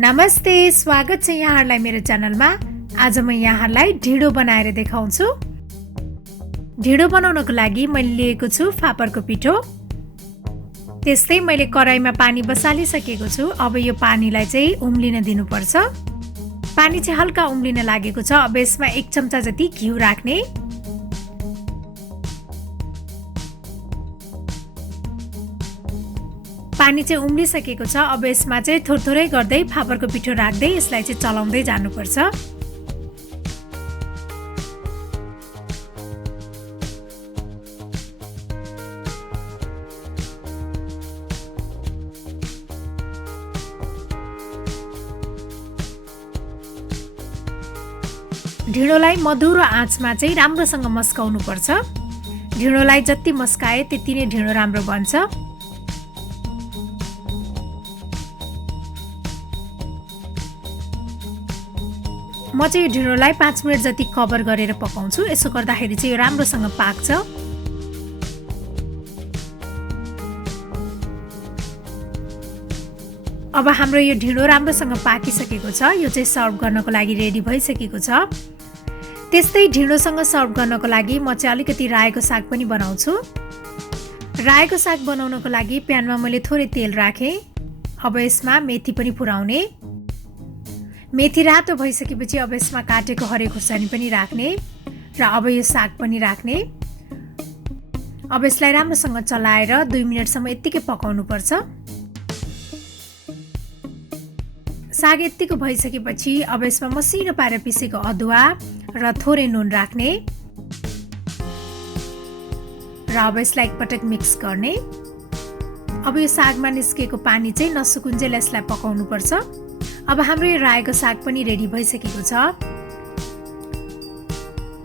नमस्ते, स्वागत छ यहाँहरुलाई मेरो च्यानलमा। आज म यहाँहरुलाई ढिडो बनाएर देखाउँछु। ढिडो बनाउनको लागि मैले लिएको छु फापरको पिठो। त्यस्तै मैले कराईमा पानी बसालिसकेको छु। अब यो पानीलाई चाहिँ उम्लिन दिनुपर्छ। पानी चाहिँ हल्का उम्लिन लागेको छ। अब यसमा 1 चम्चा जति घिउ राख्ने। पानी चाहिँ उम्लिसकेको छ। अब यसमा चाहिँ थोरै गर्दै फापरको पिठो राख्दै यसलाई चाहिँ चलाउँदै जानुपर्छ। ढिडोलाई मधुरो आँचमा चाहिँ राम्रोसँग मस्काउनु पर्छ। ढिडोलाई जति मस्काए त्यति नै ढिडो राम्रो बन्छ। म चाहिँ यो ढिडोलाई 5 मिनेट जति कभर गरेर पकाउँछु। यसो गर्दाखेरि चाहिँ यो राम्रोसँग पाक्छ। अब हाम्रो यो ढिडो राम्रोसँग पाकिसकेको छ। यो चाहिँ सर्भ गर्नको लागि रेडी भइसकेको छ। त्यस्तै ढिडोसँग सर्भ गर्नको लागि म चाहिँ अलिकति रायोको साग पनि बनाउँछु। रायोको साग बनाउनको लागि प्यानमा मैले थोरै तेल राखेँ। अब यसमा मेथी पनि पुराउने। मेथी रातो भइसकेपछि अब यसमा काटेको हरियो खुर्सानी पनि राख्ने र अब यो साग पनि राख्ने। अब यसलाई राम्रोसँग चलाएर 2 मिनेटसम्म यत्तिकै पकाउनु पर्छ। साग यत्तिको भइसकेपछि अब यसमा मसिनो पारेर पिसेको अदुवा र थोरै नुन राख्ने र अब यसलाई एकपटक मिक्स गर्ने। अब यो सागमा निस्केको पानी चाहिँ नसुकुन्जेल यसलाई पकाउनु पर्छ। अब हाम्रो यो रायोको साग पनि रेडी भइसकेको छ।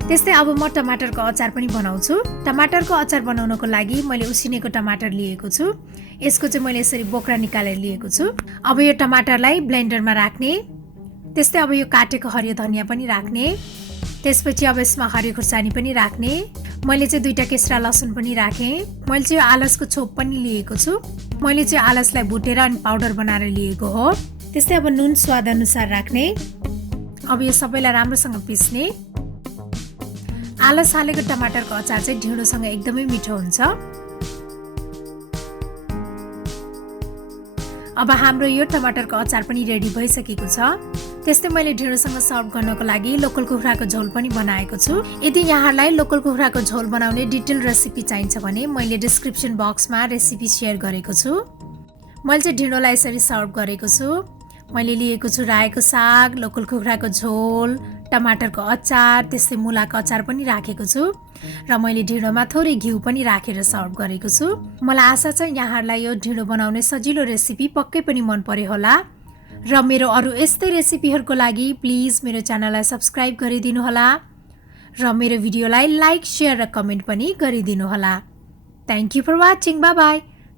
त्यस्तै अब म टमाटरको अचार पनि बनाउँछु। टमाटरको अचार बनाउनको लागि मैले उसिनेको टमाटर लिएको छु। यसको चाहिँ मैले यसरी बोक्रा निकालेर लिएको छु। अब यो टमाटरलाई ब्लेन्डरमा राख्ने। त्यस्तै अब यो काटेको हरियो धनिया पनि राख्ने। त्यसपछि अब यसमा हरियो खुर्सानी पनि राख्ने। मैले चाहिँ 2टा केस्रा लसुन पनि राखेँ। मैले चाहिँ यो आलसको छोप पनि लिएको छु। मैले चाहिँ आलसलाई भुटेर अनि पाउडर बनाएर लिएको हो। त्यस्तै अब नुन स्वाद अनुसार राख्ने। अब यो सबैलाई राम्रोसँग पिस्ने। आलस हालेको टमाटरको अचार चाहिँ ढिडोसँग एकदमै मिठो हुन्छ। अब हाम्रो यो टमाटरको अचार पनि रेडी भइसकेको छ। त्यस्तै मैले ढिडोसँग सर्भ गर्नको लागि लोकल कुखुराको झोल पनि बनाएको छु। यदि यहाँहरूलाई लोकल कुखुराको झोल बनाउने डिटेल रेसिपी चाहिन्छ भने मैले डिस्क्रिप्सन बक्समा रेसिपी सेयर गरेको छु। मैले चाहिँ ढिडोलाई यसरी सर्भ गरेको छु। मैले लिएको छु रायोको साग, लोकल कुखुराको झोल, टमाटरको अचार, त्यस्तै मुलाको अचार पनि राखेको छु र मैले ढिडोमा थोरै घिउ पनि राखेर सर्भ गरेको छु। मलाई आशा छ यहाँहरूलाई यो ढिडो बनाउने सजिलो रेसिपी पक्कै पनि मन पर्यो होला र मेरो अरू यस्तै रेसिपीहरूको लागि प्लिज मेरो च्यानललाई सब्स्क्राइब गरिदिनु होला र मेरो भिडियोलाई लाइक, शेयर र कमेन्ट पनि गरिदिनु होला। Thank you for watching. Bye by.